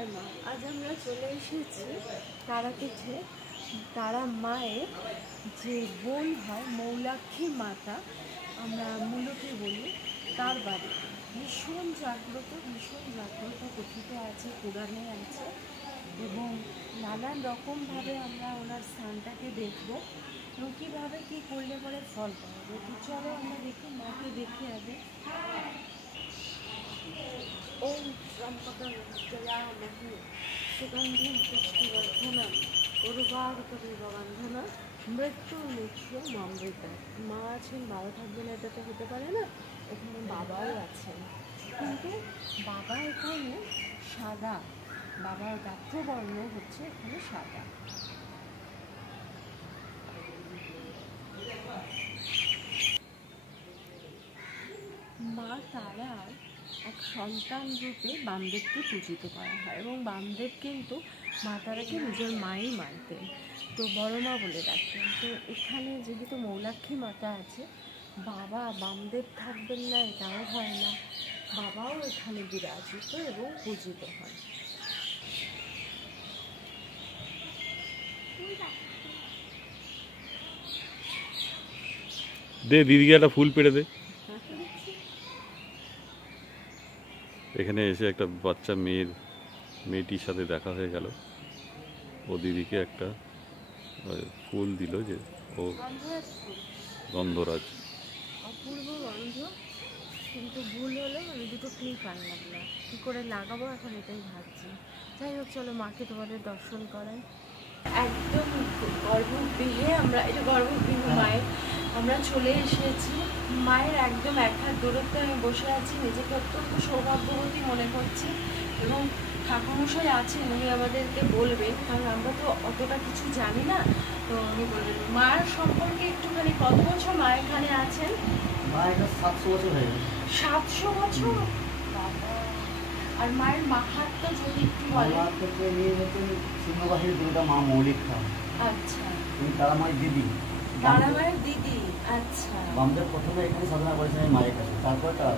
জয় মা। আজ আমরা চলে এসেছি তারাপীঠে। তারা মায়ের যে বোন হয় মৌলাক্ষী মাতা, আমরা মূলত বলি, তার বাড়ি। ভীষণ জাগ্রত কথিত আছে, পুরাণে আছে, এবং নানান রকমভাবে আমরা ওনার স্থানটাকে দেখবো এবং কীভাবে কী করলে পরে ফল পাওয়া যায়। তো চলো আমরা দেখি, মাকে দেখি আগে। ওম ত্র্যম্বকং যজামহে সুগন্ধিং পুষ্টিবর্ধনং উর্বারুকমিব বন্ধনং মৃত্যুর্মৃত্যুমৃত্যুমৃত্যু। মা আছেন, বাবা থাকবে না এটা তো হতে পারে না। এখানে বাবাও আছেন, কিন্তু বাবা এখানে সাদা, বাবার গাত্রবর্ণ হচ্ছে এখানে সাদা। মা তারার এক সন্তান রূপে বামদেবকে পূজিত করা হয়, এবং বামদেব কিন্তু মা তারাকে নিজের মাই মানতেন, তো বড় মা বলে ডাকতেন। তো এখানে যেহেতু মৌলাক্ষী মাতা আছে, বাবা বামদেব থাকবেন না এটাও হয় না, বাবাও এখানে বিরাজিত এবং পূজিত হয়। দে দিদিকে একটা ফুল পেড়ে দে। এখানে এসে একটা বাচ্চা মেয়েটির সাথে দেখা হয়ে গেল। ও দিদিকে একটা ফুল দিল, যে ও গন্ধরাজ, অপূর্ব গন্ধ, কিন্তু ভুল হলো আমি দুটো ক্লিপ আনলাম না, কী করে লাগাবো এখন এটাই ভাবছি। যাই হোক, চলো মাকে তোমাদের দর্শন করাই। একদম গর্ভগৃহে আমরা, এটা গর্ভগৃহ মায়ের, আমরা চলে এসেছি। মায়ের একদম এক হাত দূরত্বে আমি বসে আছি, নিজেকে অত্যন্ত সৌভাগ্যবতী মনে করছি, এবং ঠাকুরমশাই আছেন, উনি আমাদেরকে বলবেন, কারণ আমরা তো অতটা কিছু জানি না, তো উনি বলবেন মায়ের সম্পর্কে একটুখানি। কত বছর মা এখানে আছেন? মা এটা 700 বছর হয়ে গেছে। 700 বছর? আর মায়ের মাহাত্ম্য যদি একটু বলেন। মাহাত্ম্যকে নিয়ে নতুন সিংহবাহিনীর দুর্গা মা মৌলিকা। আচ্ছা, তুমি তারা মায়ের দিদি। তারা মায়ের দিদি। আচ্ছা, বামদেব প্রথমে এখানে সাধনা করেছেন মায়ের কাছে, তারপরে তারা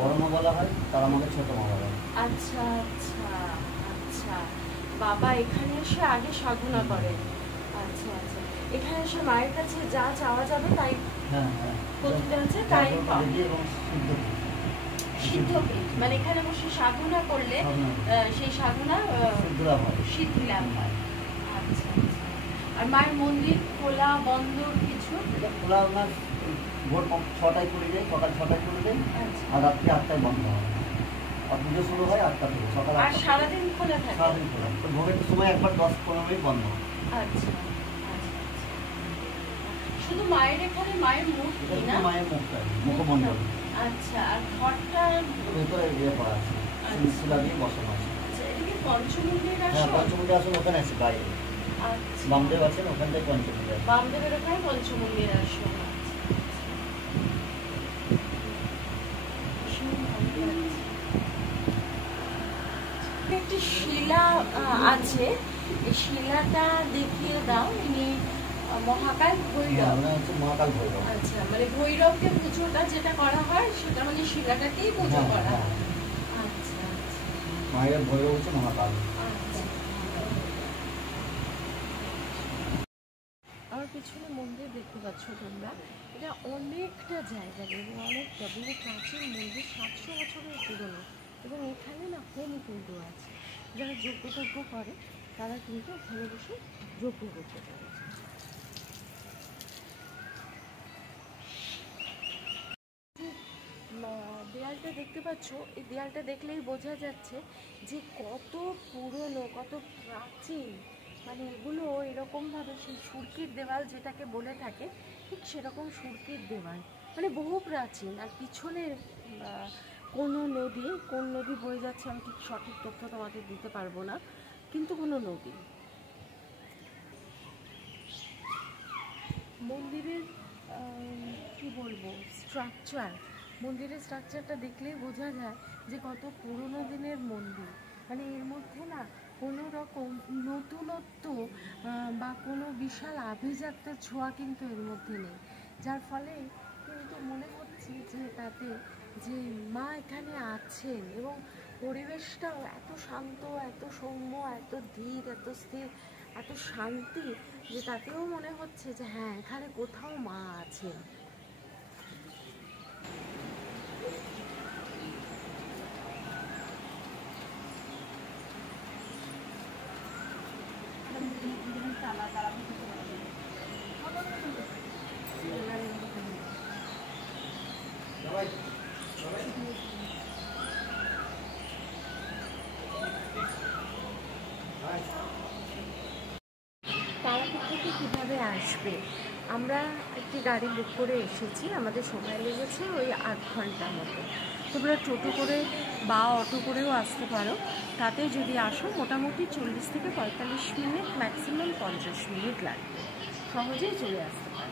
বড় মা বলা হয়, তারা আমাকে ছোট মা বলা হয়। আচ্ছা আচ্ছা আচ্ছা, বাবা এখানে এসে আগে সাধনা করেন। আচ্ছা আচ্ছা, এখানে এসে মায়ের কাছে যা চাওয়া যাবে তাই করতে আছে, তাই সিদ্ধপীঠ, মানে এখানে বসে সাধনা করলে সেই সাধনা সিদ্ধি লাভ হয়। আচ্ছা আচ্ছা। আর মায়ের মন্দির খোলা বন্ধ কিছু? খোলা আপনার ভোর 6টায় খুলে যায়, সকাল 6টায় খুলে যায়, আর রাত্রি 8টায় বন্ধ হয়। আর পুজো শুরু হয় 8টা থেকে, সকাল 8টা। আর সারাদিন খোলা থাকে? সারাদিন খোলা, তো ভোরের সময় একবার 10-15 মিনিট বন্ধ হয়। আচ্ছা, শুধু মায়ের এখানে মায়ের মূর্তি না? মায়ের মুখটা, মুখমণ্ডল। আচ্ছা, আর ঘরটা ভেতরে ইয়ে করা আছে, শিলা দিয়ে বসানো আছে। আচ্ছা, এটা কি পঞ্চমুণ্ডীর আসন? হ্যাঁ, পঞ্চমুণ্ডীর আসন ওখানে আছে বাইরে। আচ্ছা, বামদেব আছেন ওখানটায় পঞ্চমুণ্ডী আছে। বামদেবের ওখানে পঞ্চমুণ্ডীর আসন। একটি শিলা আছে, এই শিলাটা দেখিয়ে দাও। ইনি মহাকাল ভৈরব। মহাকাল ভৈরব। আচ্ছা, মানে ভৈরবকে পুজোটা যেটা করা হয় সেটা মানে শিলাটাকেই পুজো করা হয়। আচ্ছা, মায়ের ভৈরব হচ্ছে মহাকাল। আমার পিছনে মন্দির দেখতে পাচ্ছ তোমরা, এটা অনেকটা জায়গা এবং অনেকটা বহু প্রাচীন মন্দির, 700 বছরের পুরনো, এবং এখানে না হোম কুণ্ড আছে। যারা যজ্ঞ করে তারা কিন্তু এখানে বসে যজ্ঞ করতে পারে। দেয়ালটা দেখতে পাচ্ছ, এই দেয়ালটা দেখলেই বোঝা যাচ্ছে যে কত পুরনো, কত প্রাচীন। মানে এগুলো এরকমভাবে সেই সুরকির দেওয়াল যেটাকে বলে থাকে, ঠিক সেরকম সুরকির দেওয়াল, মানে বহু প্রাচীন। আর পিছনে কোন নদী বয়ে যাচ্ছে আমি ঠিক সঠিক তথ্য তোমাদের দিতে পারবো না, কিন্তু কোনো নদী। মন্দিরের কি বলবো, মন্দিরের স্ট্রাকচারটা দেখলেই বোঝা যায় যে কত পুরনো দিনের মন্দির। মানে এর মধ্যে না কোনো রকম নতুনত্ব বা কোনো বিশাল আভিজাত্যের ছোঁয়া কিন্তু এর মধ্যে নেই, যার ফলে কিন্তু মনে হচ্ছে যে তাতে যে মা এখানে আছেন, এবং পরিবেশটাও এত শান্ত, এত সৌম্য, এত ধীর, এত স্থির, এত শান্তি, যে তাতেও মনে হচ্ছে যে হ্যাঁ এখানে কোথাও মা আছেন। তারাপীঠ থেকে কীভাবে আসবে? আমরা একটি গাড়ি বুক করে এসেছি, আমাদের সময় লেগেছে ওই 8 ঘন্টার মতো। তোমরা টোটো করে বা অটো করেও আসতে পারো, তাতে যদি আসো মোটামুটি 40 থেকে 45 মিনিট, ম্যাক্সিমাম 50 মিনিট লাগবে, সহজেই চলে আসতে পারো।